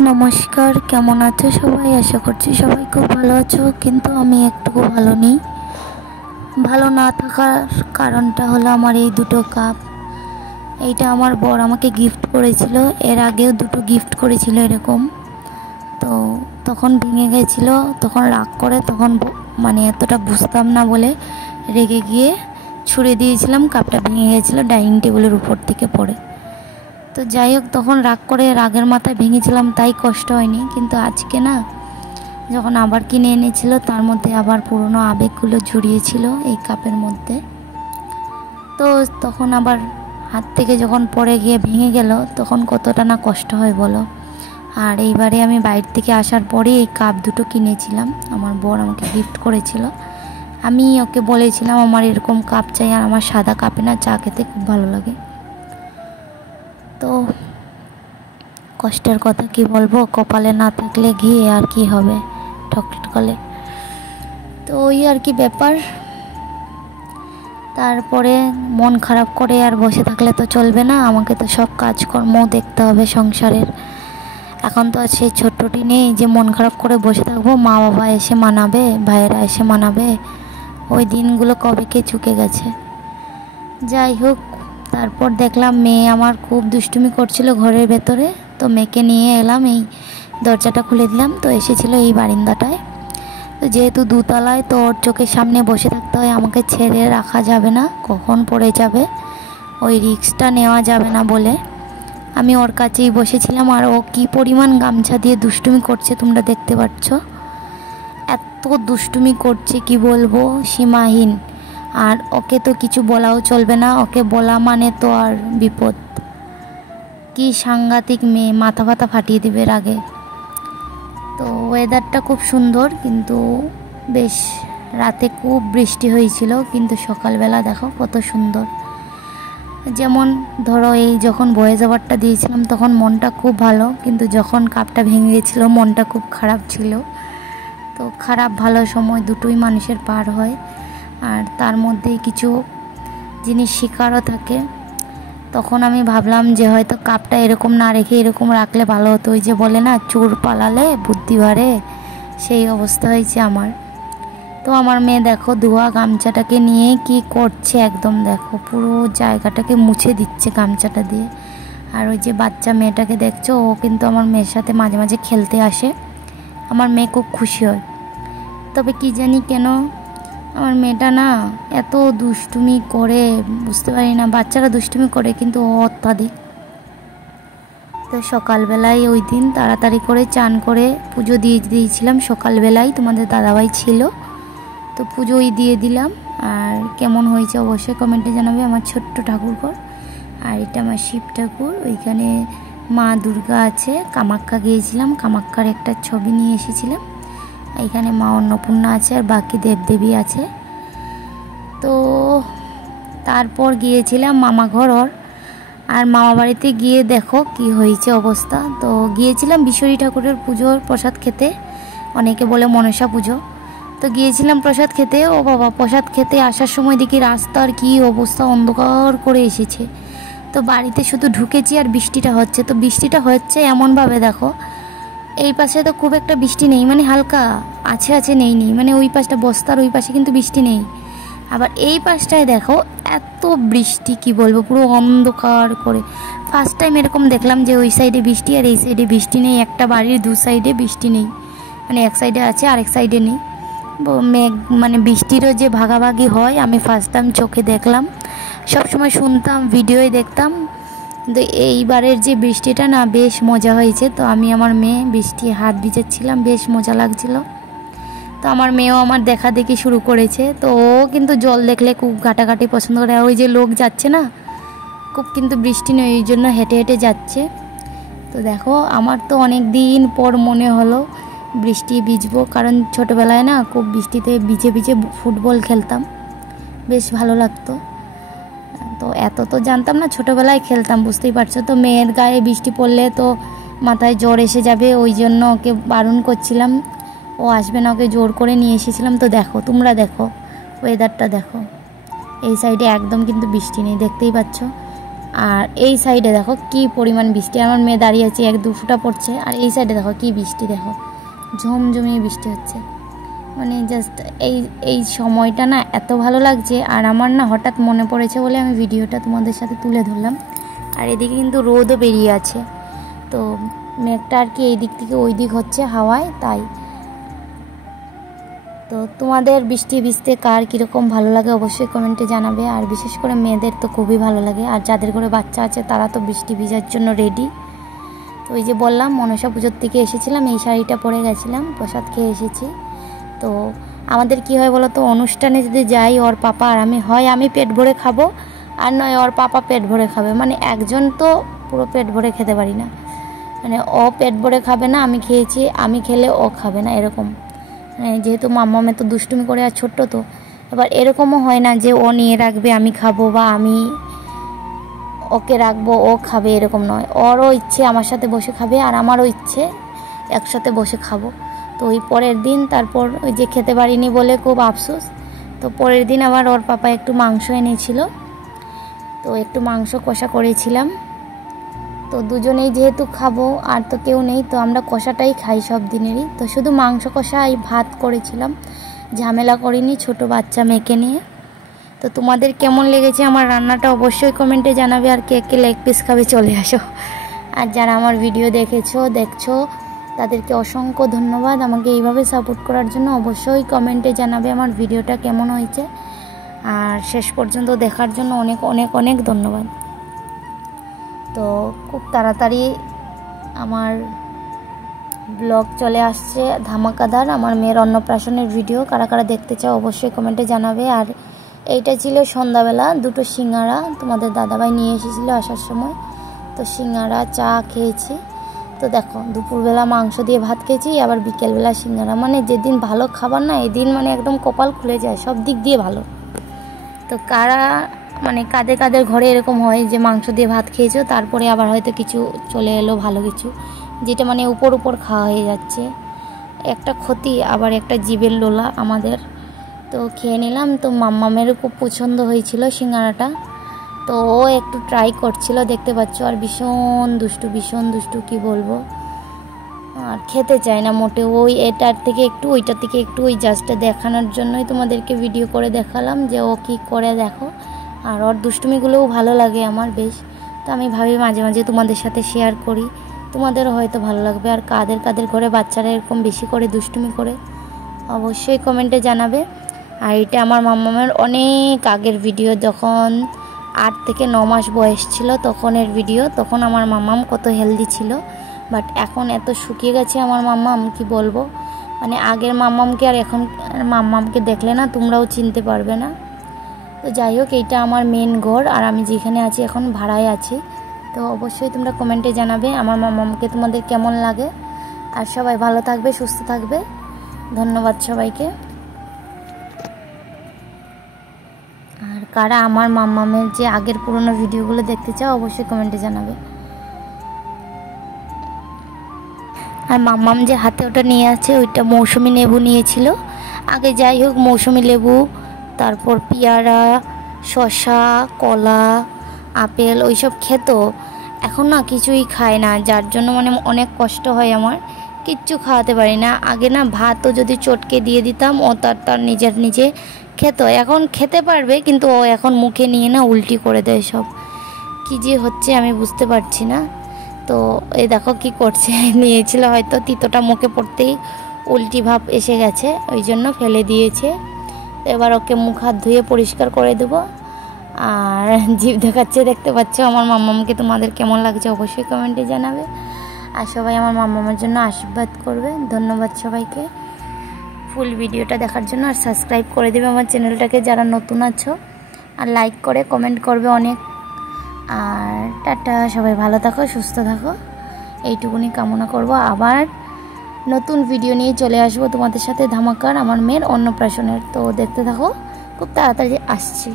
নমস্কার, কেমন আছো সবাই? আশা করছি সবাই খুব ভালো আছো, কিন্তু আমি একটুকু ভালো নেই। ভালো না থাকার কারণটা হলো আমার এই দুটো কাপ। এইটা আমার বর আমাকে গিফট করেছিল, এর আগেও দুটো গিফট করেছিল এরকম। তো তখন ভেঙে গেছিলো, তখন রাগ করে, তখন মানে এতটা বুঝতাম না বলে রেগে গিয়ে ছুঁড়ে দিয়েছিলাম। কাপটা ভেঙে গেছিলো ডাইনিং টেবিলের উপর থেকে পড়ে। তো যাই হোক, তখন রাগ করে রাগের মাথায় ভেঙেছিলাম, তাই কষ্ট হয়নি। কিন্তু আজকে না, যখন আবার কিনে এনেছিল, তার মধ্যে আবার পুরনো আবেগগুলো জড়িয়েছিল এই কাপের মধ্যে। তো তখন আবার হাত থেকে যখন পড়ে গিয়ে ভেঙে গেল, তখন কতটা না কষ্ট হয় বলো। আর এইবারে আমি বাইরে থেকে আসার পরে এই কাপ দুটো কিনেছিলাম, আমার বর আমাকে গিফট করেছিল। আমি ওকে বলেছিলাম আমার এরকম কাপ চাই, আর আমার সাদা কাপে না চা খেতে খুব ভালো লাগে। তো কষ্টের কথা কি বলবো, কপালে না থাকলে ঘি আর কি হবে ঠকঠকালে। তো ওই আর কি ব্যাপার। তারপরে মন খারাপ করে আর বসে থাকলে তো চলবে না, আমাকে তো সব কাজকর্ম দেখতে হবে সংসারের। এখন তো আর সেই ছোট্টটি নেই যে মন খারাপ করে বসে থাকবো, মা বাবা এসে মানাবে, ভাইয়েরা এসে মানাবে। ওই দিনগুলো কবে কে চুকে গেছে। যাই হোক, তারপর দেখলাম মেয়ে আমার খুব দুষ্টুমি করছিল ঘরের ভেতরে। তো মেয়েকে নিয়ে এলাম, এই দরজাটা খুলে দিলাম। তো এসেছিলো এই বারান্দাটায়। তো যেহেতু দুতলায়, তো ওর চোখের সামনে বসে থাকতে হয়, আমাকে ছেড়ে রাখা যাবে না, কখন পড়ে যাবে ওই রিস্কটা নেওয়া যাবে না বলে আমি ওর কাছেই বসেছিলাম। আর ও কী পরিমাণ গামছা দিয়ে দুষ্টুমি করছে তোমরা দেখতে পাচ্ছ। এত দুষ্টুমি করছে কি বলবো, সীমাহীন। আর ওকে তো কিছু বলাও চলবে না, ওকে বলা মানে তো আর বিপদ। কি সাংঘাতিক মেয়ে, মাথা ফাতা ফাটিয়ে দেবে রাগে। তো ওয়েদারটা খুব সুন্দর, কিন্তু বেশ রাতে খুব বৃষ্টি হয়েছিল, কিন্তু সকালবেলা দেখো কত সুন্দর। যেমন ধরো, এই যখন ভয়েস ওভারটা দিয়েছিলাম তখন মনটা খুব ভালো, কিন্তু যখন কাপটা ভেঙে গেছিলো মনটা খুব খারাপ ছিল। তো খারাপ ভালো সময় দুটোই মানুষের পার হয়, আর তার মধ্যেই কিছু জিনিস শিকারও থাকে। তখন আমি ভাবলাম যে হয়তো কাপটা এরকম না রেখে এরকম রাখলে ভালো হতো। ওই যে বলে না, চোর পালালে বুদ্ধি বাড়ে, সেই অবস্থা হয়েছে আমার। তো আমার মেয়ে দেখো ধোয়া গামছাটাকে নিয়ে কি করছে, একদম দেখো পুরো জায়গাটাকে মুছে দিচ্ছে গামছাটা দিয়ে। আর ওই যে বাচ্চা মেয়েটাকে দেখছো, ও কিন্তু আমার মেয়ের সাথে মাঝে মাঝে খেলতে আসে। আমার মেয়ে খুব খুশি হয়। তবে কি জানি কেন আমার মেয়েটা না এত দুষ্টুমি করে, বুঝতে পারি না। বাচ্চারা দুষ্টুমি করে, কিন্তু ও অত্যাধিক। তো সকালবেলায় ওই দিন তাড়াতাড়ি করে চান করে পুজো দিয়ে দিয়েছিলাম। সকালবেলায় তোমাদের দাদাভাই ছিল, তো পুজোই দিয়ে দিলাম। আর কেমন হয়েছে অবশ্যই কমেন্টে জানাবে। আমার ছোট্ট ঠাকুরঘর, আর এটা আমার শিব ঠাকুর। ওইখানে মা দুর্গা আছে, কামাখ্যা গিয়েছিলাম, কামাখ্যার একটা ছবি নিয়ে এসেছিলাম। এখানে মা অন্নপূর্ণা আছে, আর বাকি দেবদেবী আছে। তো তারপর গিয়েছিলাম মামা ঘর ওর, আর মামা বাড়িতে গিয়ে দেখো কি হয়েছে অবস্থা। তো গিয়েছিলাম বিশ্বরী ঠাকুরের পুজোর প্রসাদ খেতে, অনেকে বলে মনসা পুজো। তো গিয়েছিলাম প্রসাদ খেতে। ও বাবা, প্রসাদ খেতে আসার সময় দেখি রাস্তার কি অবস্থা, অন্ধকার করে এসেছে। তো বাড়িতে শুধু ঢুকেছি আর বৃষ্টিটা হচ্ছে। তো বৃষ্টিটা হচ্ছে এমনভাবে দেখো, এই পাশে তো খুব একটা বৃষ্টি নেই, মানে হালকা আছে আছে নেই নেই, মানে ওই পাশটা বস্তার ওই পাশে কিন্তু বৃষ্টি নেই। আবার এই পাশটায় দেখো এত বৃষ্টি, কি বলবো, পুরো অন্ধকার করে। ফার্স্ট টাইম এরকম দেখলাম যে ওই সাইডে বৃষ্টি আর এই সাইডে বৃষ্টি নেই, একটা বাড়ির দু সাইডে বৃষ্টি নেই, মানে এক সাইডে আছে আর এক সাইডে নেই। মেঘ মানে বৃষ্টিরও যে ভাগাভাগি হয়, আমি ফার্স্ট টাইম চোখে দেখলাম। সবসময় শুনতাম, ভিডিওয় দেখতাম, কিন্তু এইবারের যে বৃষ্টিটা না বেশ মজা হয়েছে। তো আমি আমার মেয়ে বৃষ্টি হাত ভিজাচ্ছিলাম, বেশ মজা লাগছিল। তো আমার মেয়েও আমার দেখা দেখি শুরু করেছে। তো ও কিন্তু জল দেখলে খুব ঘাটাঘাটি পছন্দ করে। আর ওই যে লোক যাচ্ছে না, খুব কিন্তু বৃষ্টি নেই, ওই জন্য হেঁটে হেঁটে যাচ্ছে। তো দেখো, আমার তো অনেক দিন পর মনে হলো বৃষ্টি ভিজবো, কারণ ছোটোবেলায় না খুব বৃষ্টিতে ভিজে ভিজে ফুটবল খেলতাম, বেশ ভালো লাগতো। তো এত তো জানতাম না, ছোটোবেলায় খেলতাম, বুঝতেই পারছো। তো মেয়ের গায়ে বৃষ্টি পড়লে তো মাথায় জ্বর এসে যাবে, ওই জন্য ওকে বারণ করছিলাম, ও আসবে না, ওকে জোর করে নিয়ে এসেছিলাম। তো দেখো, তোমরা দেখো ওয়েদারটা দেখো, এই সাইডে একদম কিন্তু বৃষ্টি নেই, দেখতেই পাচ্ছ। আর এই সাইডে দেখো কি পরিমাণ বৃষ্টি, আমার মেয়ে দাঁড়িয়ে আছে, 1-2 ফোঁটা পড়ছে। আর এই সাইডে দেখো কি বৃষ্টি, দেখো ঝমঝমিয়ে বৃষ্টি হচ্ছে। মানে জাস্ট এই সময়টা না এত ভালো লাগছে। আর আমার না হঠাৎ মনে পড়েছে বলে আমি ভিডিওটা তোমাদের সাথে তুলে ধরলাম। আর এদিকে কিন্তু রোদও বেরিয়ে আছে, তো মেঘটা আর কি এই দিক থেকে ওই দিক হচ্ছে হাওয়ায়, তাই। তো তোমাদের বৃষ্টি ভিজতে কার কীরকম ভালো লাগে অবশ্যই কমেন্টে জানাবে। আর বিশেষ করে মেয়েদের তো খুবই ভালো লাগে, আর যাদের ঘরে বাচ্চা আছে তারা তো বৃষ্টি ভিজার জন্য রেডি। তো ওই যে বললাম মনসা পুজোর থেকে এসেছিলাম, এই শাড়িটা পরে গেছিলাম, প্রসাদ খেয়ে এসেছি। তো আমাদের কি হয় বলো তো, অনুষ্ঠানে যদি যাই ওর পাপা আর আমি, হয় আমি পেট ভরে খাবো আর নয় ওর পাপা পেট ভরে খাবে। মানে একজন তো পুরো পেট ভরে খেতে পারি না, মানে ও পেট ভরে খাবে না, আমি খেয়েছি, আমি খেলে ও খাবে না, এরকম। যেহেতু মাম্মামে তো দুষ্টুমি করে আর ছোট্ট, তো এবার এরকমও হয় না যে ও নিয়ে রাখবে আমি খাবো বা আমি ওকে রাখবো ও খাবে, এরকম নয়। ওরও ইচ্ছে আমার সাথে বসে খাবে আর আমারও ইচ্ছে একসাথে বসে খাবো। তো ওই পরের দিন তারপর ওই যে খেতে পারিনি বলে খুব আফসোস, তো পরের দিন আবার ওর পাপা একটু মাংস এনেছিল, তো একটু মাংস কষা করেছিলাম। তো দুজনেই যেহেতু খাবো আর তো কেউ নেই, তো আমরা কষাটাই খাই সব দিনেরই। তো শুধু মাংস কষা এই ভাত করেছিলাম, ঝামেলা করিনি ছোট বাচ্চা মেয়েকে নিয়ে। তো তোমাদের কেমন লেগেছে আমার রান্নাটা অবশ্যই কমেন্টে জানাবে। আর কে কে লেগ পিস খাবে চলে আসো। আর যারা আমার ভিডিও দেখছো তাদেরকে অসংখ্য ধন্যবাদ আমাকে এইভাবে সাপোর্ট করার জন্য। অবশ্যই কমেন্টে জানাবে আমার ভিডিওটা কেমন হয়েছে, আর শেষ পর্যন্ত দেখার জন্য অনেক অনেক অনেক ধন্যবাদ। তো খুব তাড়াতাড়ি আমার ব্লগ চলে আসছে ধামাকাদার, আমার মেয়ের অন্নপ্রাশনের ভিডিও। কারা কারা দেখতে চাও অবশ্যই কমেন্টে জানাবে। আর এইটা ছিল সন্ধ্যাবেলা, 2টো সিঙ্গারা তোমাদের দাদাভাই নিয়ে এসেছিলো আসার সময়, তো সিঙ্গারা চা খেয়েছি। তো দেখো দুপুরবেলা মাংস দিয়ে ভাত খেয়েছি, আবার বিকেলবেলা সিঙ্গারা। মানে যেদিন ভালো খাবার না, এদিন মানে একদম কপাল খুলে যায়, সব দিক দিয়ে ভালো। তো কারা মানে কাদের ঘরে এরকম হয় যে মাংস দিয়ে ভাত খেয়েছো, তারপরে আবার হয়তো কিছু চলে এলো ভালো কিছু, যেটা মানে উপর খাওয়া হয়ে যাচ্ছে, একটা ক্ষতি আবার একটা জীবের লোলা আমাদের। তো খেয়ে নিলাম। তো মাম্মামেরও খুব পছন্দ হয়েছিল সিঙ্গারাটা, তো ও একটু ট্রাই করছিল দেখতে পাচ্ছ। আর ভীষণ দুষ্টু কি বলবো, আর খেতে চায় না মোটে। ওই এটার থেকে একটু ওইটার থেকে একটু, ওই জাস্টটা দেখানোর জন্যই তোমাদেরকে ভিডিও করে দেখালাম যে ও কী করে দেখো। আর ওর দুষ্টুমিগুলোও ভালো লাগে আমার বেশ, তো আমি ভাবি মাঝে মাঝে তোমাদের সাথে শেয়ার করি, তোমাদেরও হয়তো ভালো লাগবে। আর কাদের ঘরে বাচ্চারা এরকম বেশি করে দুষ্টুমি করে অবশ্যই কমেন্টে জানাবে। আর এটা আমার মাম্মামের অনেক আগের ভিডিও, যখন 8 থেকে 9 মাস বয়স ছিল তখনের ভিডিও। তখন আমার মাম্মাম কত হেলদি ছিল, বাট এখন এত শুকিয়ে গেছে আমার মাম্মাম, কি বলবো। মানে আগের মাম্মামকে আর এখন মাম্মামকে দেখলে না তোমরাও চিনতে পারবে না। তো যাই হোক, এইটা আমার মেন ঘর, আর আমি যেখানে আছি এখন ভাড়ায় আছি। তো অবশ্যই তোমরা কমেন্টে জানাবে আমার মাম্মামকে তোমাদের কেমন লাগে। আর সবাই ভালো থাকবে, সুস্থ থাকবে। ধন্যবাদ সবাইকে। আর কারা আমার মাম্মামের যে আগের পুরনো ভিডিওগুলো দেখতে চাও অবশ্যই কমেন্টে জানাবে। আর মাম্মাম যে হাতে ওটা নিয়ে আছে ওইটা মৌসুমি লেবু নিয়েছিল আগে। যাই হোক, মৌসুমি লেবু, তারপর পেয়ারা, শসা, কলা, আপেল ওইসব খেত, এখন না কিছুই খায় না, যার জন্য মানে অনেক কষ্ট হয় আমার, কিচ্ছু খাওয়াতে পারি না। আগে না ভাতও যদি চটকে দিয়ে দিতাম ও তার নিজে খেত, এখন খেতে পারবে কিন্তু ও এখন মুখে নিয়ে না উল্টি করে দেয় সব। কী যে হচ্ছে আমি বুঝতে পারছি না। তো এই দেখো কি করছে, নিয়েছিল হয়তো, তিতোটা মুখে পড়তেই উল্টি ভাব এসে গেছে, ওই জন্য ফেলে দিয়েছে। এবার ওকে মুখ হাত ধুয়ে পরিষ্কার করে দেবো। আর জিভ দেখাচ্ছে, দেখতে পাচ্ছ আমার মাম্মামকে। তোমাদের কেমন লাগছে অবশ্যই কমেন্টে জানাবে। আর সবাই আমার মাম্মামের জন্য আশীর্বাদ করবে। ধন্যবাদ সবাইকে ফুল ভিডিওটা দেখার জন্য। আর সাবস্ক্রাইব করে দেবে আমার চ্যানেলটাকে যারা নতুন আছো, আর লাইক করে কমেন্ট করবে অনেক। আর টাটা, সবাই ভালো থাকো, সুস্থ থাকো, এইটুকুনি কামনা করব। আবার নতুন ভিডিও নিয়ে চলে আসবো তোমাদের সাথে ধামাকার আমার মেয়ের অন্নপ্রাশনের। তো দেখতে থাকো, খুব তাড়াতাড়ি আসছি।